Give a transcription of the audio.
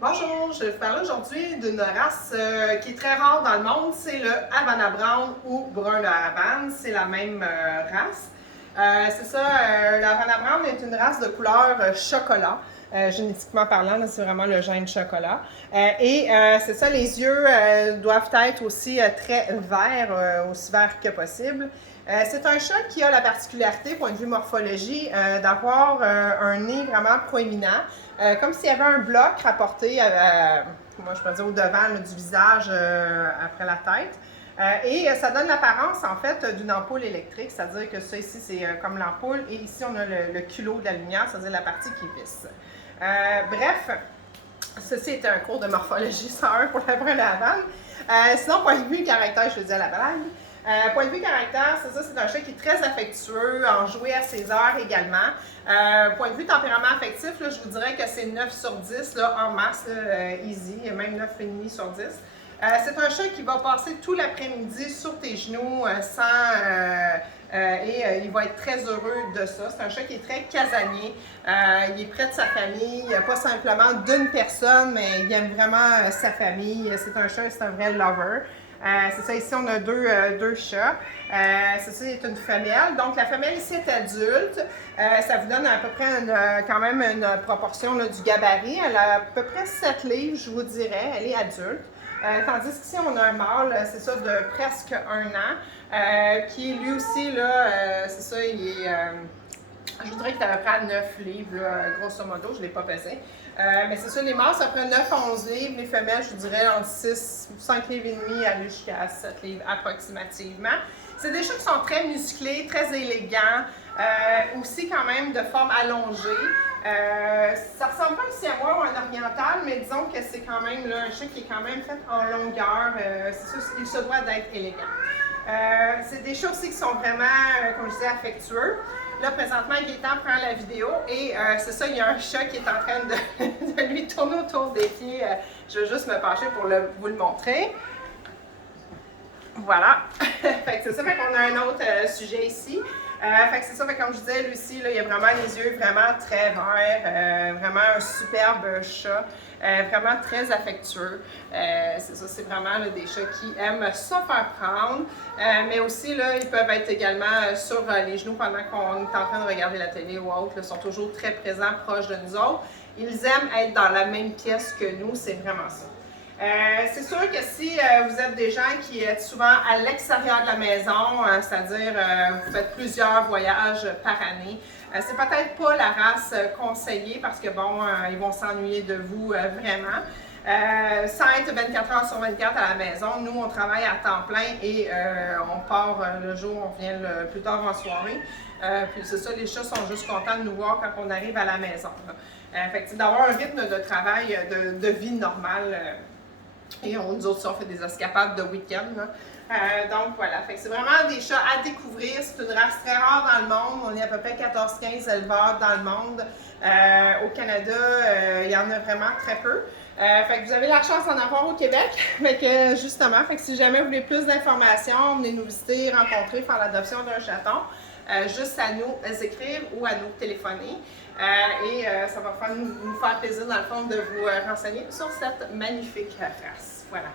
Bonjour, je vais vous parler aujourd'hui d'une race qui est très rare dans le monde, c'est le Havana Brown ou Brun de Havane, c'est la même race. C'est ça, le Havana Brown est une race de couleur chocolat. Génétiquement parlant, c'est vraiment le gène chocolat. C'est ça, les yeux doivent être aussi très verts, aussi verts que possible. C'est un chat qui a la particularité, point de vue morphologie, d'avoir un nez vraiment proéminent, comme s'il y avait un bloc rapporté, moi je peux dire au devant du visage après la tête. Ça donne l'apparence en fait d'une ampoule électrique, c'est-à-dire que ça ici c'est comme l'ampoule et ici on a le culot de la lumière, c'est-à-dire la partie qui visse. Bref, ceci est un cours de morphologie 101 pour la Brun de Havane. Sinon, point de vue caractère, je le dis à la blague. Point de vue caractère, c'est ça, c'est un chat qui est très affectueux, en jouer à ses heures également. Point de vue tempérament affectif, là, je vous dirais que c'est 9 sur 10 là, en masse, easy, même 9,5 sur 10. C'est un chat qui va passer tout l'après-midi sur tes genoux il va être très heureux de ça. C'est un chat qui est très casanier. Il est près de sa famille, pas simplement d'une personne, mais il aime vraiment sa famille. C'est un chat, c'est un vrai lover. C'est ça, ici on a deux chats. C'est ça, c'est une femelle. Donc la femelle ici est adulte. Ça vous donne à peu près quand même une proportion là, du gabarit. Elle a à peu près 7 livres, je vous dirais. Elle est adulte. Tandis qu'ici, on a un mâle, c'est ça, de presque 1 an, qui lui aussi, là, c'est ça, il est, je voudrais qu'il est à peu près à 9 livres, là, grosso modo, je ne l'ai pas pesé. Mais c'est ça, les mâles, ça prend 9 à 11 livres, les femelles, je vous dirais, entre 5 livres et demi, aller jusqu'à 7 livres approximativement. C'est des chats qui sont très musclés, très élégants, aussi quand même de forme allongée. Ça ressemble pas à un siamois ou un oriental, mais disons que c'est quand même là, un chat qui est quand même fait en longueur. C'est sûr qu'il se doit d'être élégant. C'est des chats aussi qui sont vraiment, comme je disais, affectueux. Là, présentement, Gaëtan prend la vidéo et c'est ça, il y a un chat qui est en train de lui tourner autour des pieds. Je vais juste me pencher pour vous le montrer. Voilà. Fait que c'est ça, fait qu'on a un autre sujet ici. Fait que c'est ça, fait que comme je disais, lui aussi, là, il a vraiment les yeux vraiment très verts, vraiment un superbe chat, vraiment très affectueux. C'est ça, c'est vraiment là, des chats qui aiment se faire prendre, mais aussi, là, ils peuvent être également sur les genoux pendant qu'on est en train de regarder la télé ou autre, là, sont toujours très présents, proches de nous autres. Ils aiment être dans la même pièce que nous, c'est vraiment ça. C'est sûr que si vous êtes des gens qui êtes souvent à l'extérieur de la maison, c'est-à-dire vous faites plusieurs voyages par année, c'est peut-être pas la race conseillée parce que bon, ils vont s'ennuyer de vous vraiment. Sans être 24 heures sur 24 à la maison, nous on travaille à temps plein et on part le jour, on vient plus tard en soirée. Puis c'est ça, les chats sont juste contents de nous voir quand on arrive à la maison. Fait que d'avoir un rythme de travail, de vie normale. Et nous autres, on fait des escapades de week-end. Donc voilà, c'est vraiment des chats à découvrir. C'est une race très rare dans le monde. On est à peu près 14-15 éleveurs dans le monde. Au Canada, il y en a vraiment très peu. Fait que vous avez la chance d'en avoir au Québec. Fait que justement, fait que si jamais vous voulez plus d'informations, venez nous visiter, rencontrer, faire l'adoption d'un chaton. Juste à nous écrire ou à nous téléphoner. Ça va nous faire plaisir, dans le fond, de vous renseigner sur cette magnifique race. Voilà.